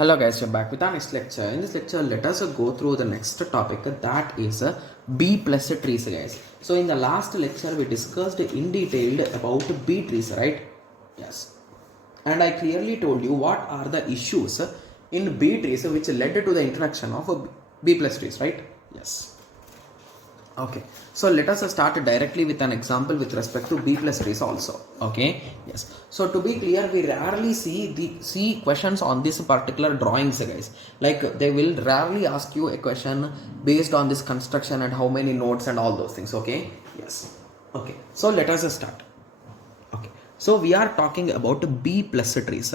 Hello guys, we're back with our next lecture. In this lecture, let us go through the next topic, that is B plus trees, guys. So in the last lecture, we discussed in detail about B trees, right? Yes. And I clearly told you what are the issues in B trees which led to the introduction of B plus trees, right? Yes. Okay, so let us start directly with an example with respect to B plus trees also. Okay, yes. So to be clear, we rarely see questions on this particular drawings, guys. Like they will rarely ask you a question based on this construction and how many nodes and all those things. Okay, yes. Okay, so let us start. Okay, so we are talking about B plus trees.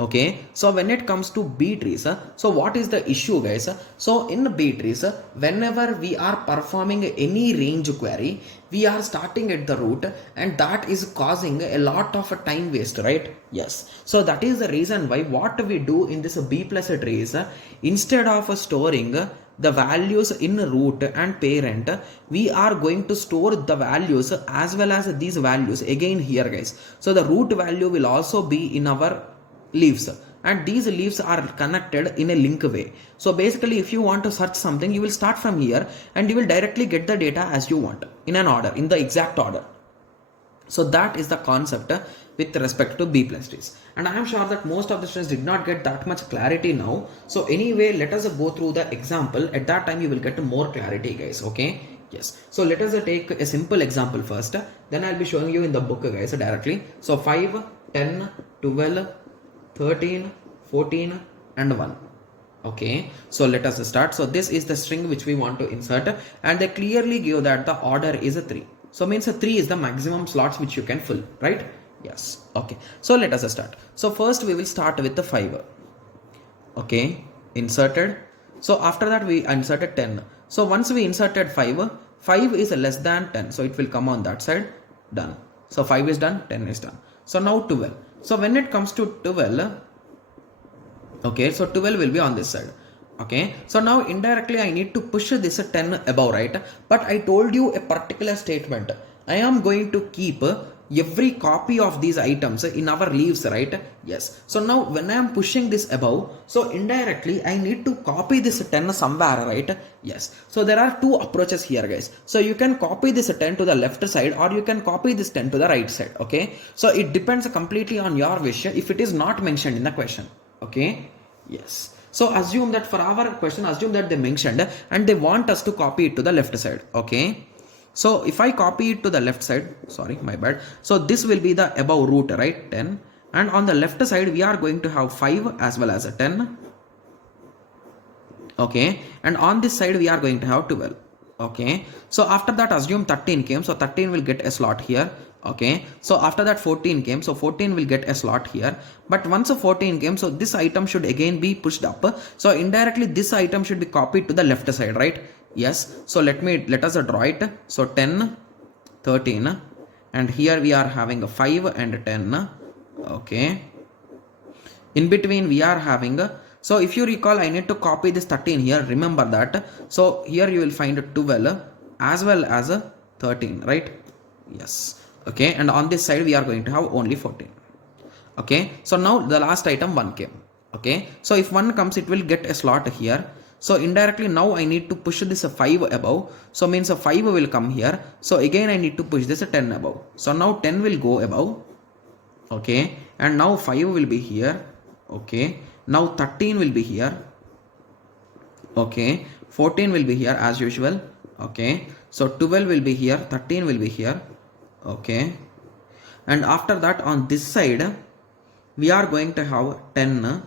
Okay, so when it comes to B trees, so what is the issue, guys? So in B trees, whenever we are performing any range query, we are starting at the root, and that is causing a lot of time waste, right? Yes, so that is the reason why what we do in this B plus tree is, instead of storing the values in root and parent, we are going to store the values as well as these values again here, guys. So the root value will also be in our leaves, and these leaves are connected in a link way. So basically, if you want to search something, you will start from here and you will directly get the data as you want in an order, in the exact order. So that is the concept with respect to B plus trees, and I am sure that most of the students did not get that much clarity now. So anyway, let us go through the example. At that time you will get more clarity, guys. Okay, yes. So let us take a simple example first, then I'll be showing you in the book, guys, directly. So 5, 10, 12, 13, 14 and 1. Okay, so let us start. So this is the string which we want to insert, and they clearly give that the order is a 3. So means a 3 is the maximum slots which you can fill, right? Yes. Okay, so let us start. So first we will start with the 5. Okay, inserted. So after that we inserted 10. So once we inserted 5, 5 is less than 10, so it will come on that side. Done. So 5 is done, 10 is done. So now 12. So when it comes to 12, okay, so 12 will be on this side. Okay, so now indirectly I need to push this 10 above, right? But I told you a particular statement. I am going to keep every copy of these items in our leaves, right? Yes. So now when I am pushing this above, so indirectly I need to copy this 10 somewhere, right? Yes. So there are two approaches here, guys. So you can copy this 10 to the left side, or you can copy this 10 to the right side. Okay, so it depends completely on your wish if it is not mentioned in the question. Okay, yes. So assume that for our question, assume that they mentioned and they want us to copy it to the left side. Okay, so if I copy it to the left side, sorry, my bad. So this will be the above root, right? 10. And on the left side, we are going to have 5 as well as a 10. Okay. And on this side, we are going to have 12. Okay. So after that, assume 13 came. So 13 will get a slot here. Okay. So after that 14 came. So 14 will get a slot here. But once a 14 came, so this item should again be pushed up. So indirectly, this item should be copied to the left side, right? Yes, so let us draw it. So 10, 13, and here we are having a 5 and 10. Okay, in between we are having so if you recall, I need to copy this 13 here, remember that. So here you will find 12 as well as a 13, right? Yes. Okay, and on this side we are going to have only 14. Okay, so now the last item 1 came. Okay, so if 1 comes, it will get a slot here. So indirectly now I need to push this 5 above. So means a 5 will come here. So again I need to push this 10 above. So now 10 will go above. Okay, and now 5 will be here. Okay, now 13 will be here. Okay, 14 will be here as usual. Okay, so 12 will be here, 13 will be here. Okay, and after that on this side we are going to have 10.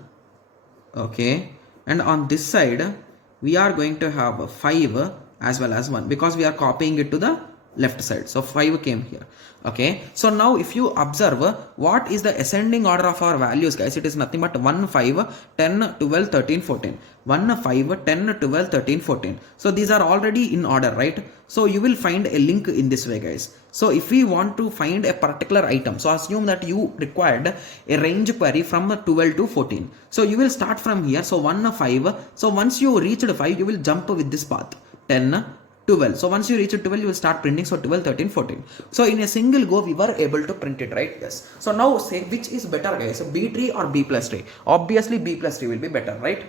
Okay, and on this side we are going to have 5 as well as 1, because we are copying it to the left side. So 5 came here. Okay, so now if you observe, what is the ascending order of our values, guys? It is nothing but 1, 5, 10, 12, 13, 14. 1, 5, 10, 12, 13, 14. So these are already in order, right? So you will find a link in this way, guys. So if we want to find a particular item, so assume that you required a range query from 12 to 14. So you will start from here. So 1, 5. So once you reached 5, you will jump with this path. 10, 12. So once you reach 12, you will start printing. So 12, 13, 14. So in a single go, we were able to print it, right? Yes. So now say which is better, guys? So B tree or B plus tree? Obviously B plus tree will be better, right?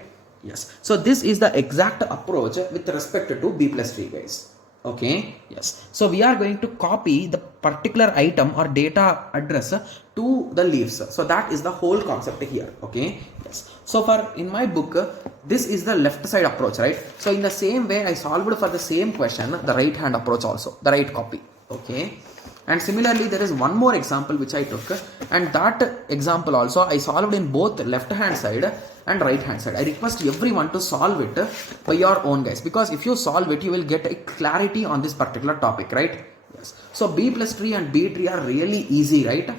Yes. So this is the exact approach with respect to B plus tree, guys. Okay. Yes. So we are going to copy the particular item or data address to the leaves. So that is the whole concept here. Okay. Yes. So for in my book, this is the left side approach, right? So in the same way I solved for the same question the right hand approach also, the right copy. Okay. And similarly there is one more example which I took, and that example also I solved in both left hand side and right hand side. I request everyone to solve it by your own, guys, because if you solve it you will get a clarity on this particular topic, right? Yes. So B plus tree and B tree are really easy, right?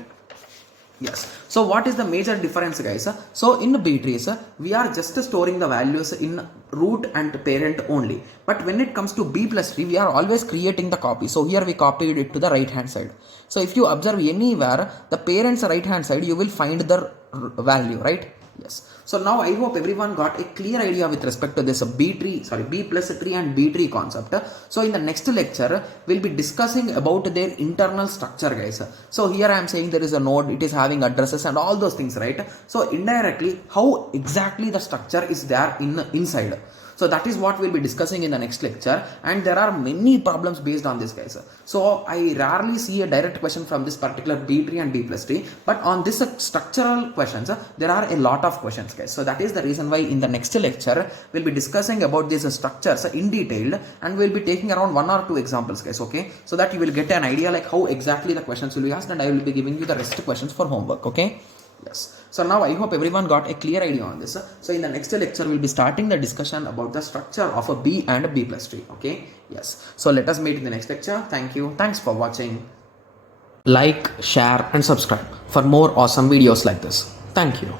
Yes. So what is the major difference, guys? So in B trees, we are just storing the values in root and parent only. But when it comes to B plus tree, we are always creating the copy. So here we copied it to the right hand side. So if you observe anywhere, the parent's right hand side, you will find the value, right? Yes. So now I hope everyone got a clear idea with respect to this B plus tree and B tree concept. So in the next lecture, we'll be discussing about their internal structure, guys. So here I am saying there is a node, it is having addresses and all those things, right? So indirectly, how exactly the structure is there inside. So that is what we'll be discussing in the next lecture, and there are many problems based on this, guys. So I rarely see a direct question from this particular B tree and B plus tree, but on this structural questions, there are a lot of questions, guys. So that is the reason why in the next lecture, we'll be discussing about these structures in detail, and we'll be taking around 1 or 2 examples, guys, okay? So that you will get an idea like how exactly the questions will be asked, and I will be giving you the rest questions for homework, okay? Yes. So now I hope everyone got a clear idea on this. So in the next lecture, we'll be starting the discussion about the structure of a B and a B plus tree. Okay. Yes. So let us meet in the next lecture. Thank you. Thanks for watching. Like, share and subscribe for more awesome videos like this. Thank you.